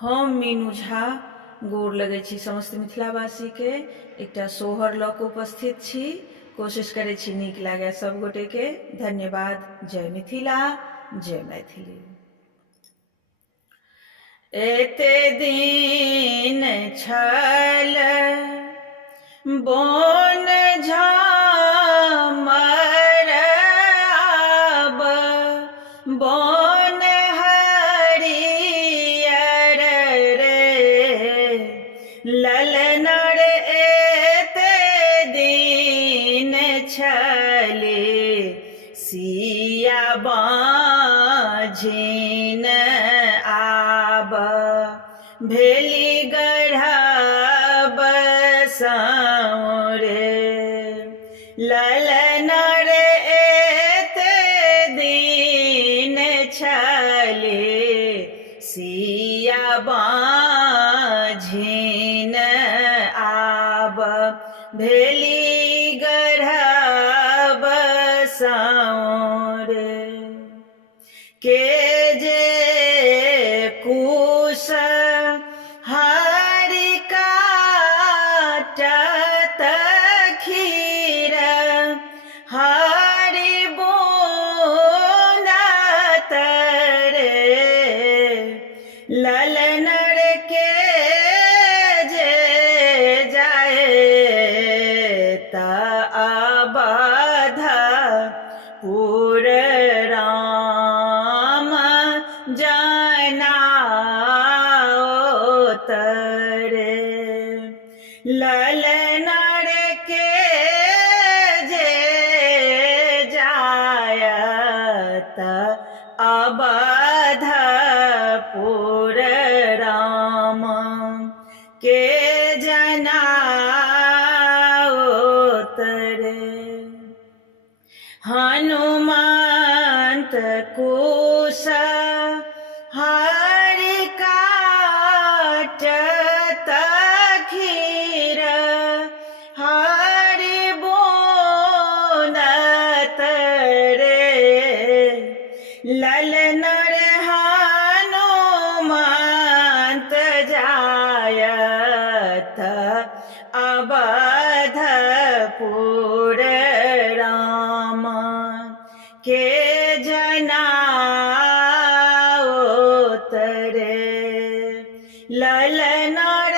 हम मीनू झा गोर लगै छी समस्त मिथिलावासी के एकटा सोहर लऽ कऽ उपस्थित छी। कोशिश करै छी नीक लागै सब गोटे के। धन्यवाद। जय मिथिला, जय मैथिली। एते दिन छल बोन झामर आब बोन हरियर रे ललनर एते दिन छले सिया बाझिन आब भेली गढ़ब रे ललनर एते दिन छले सिया बाझिन आब भेली गढ़ब रे के जे कुश हरि काटत खीर हरि बोनत रे ललनर के जे जाए त अबध पुर राम जनाओत रे ललनर के जे जायत अबध पुर राम के जनाओत रे हनुमंत कुश हरि काटत खीर हरि बोनत रे ललनर हनुमंत जायत अबध पुर राम के जनाओत रे ललनर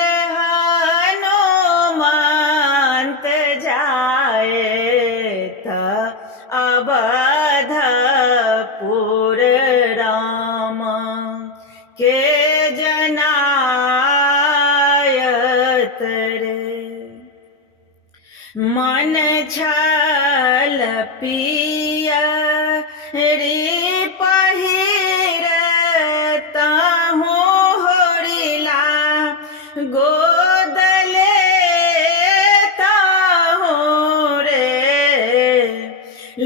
हनुमंत जायत अबध पुर राम के जनायत रे मन छल पिया रे पहिर ताहू होरिला गोदले ताहू रे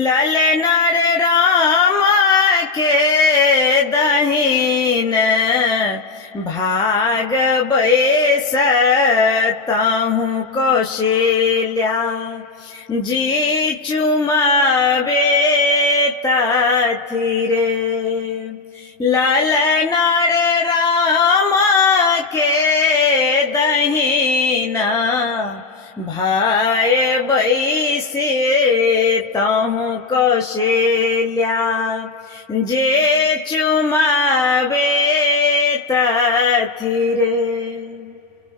ललनर राम के दहिन भाग बैस ताहू कौशल्या जी चुमावे रे ललनर राम के दहिना भाई बैसे ताहू कौशल्या जे चुमावे रे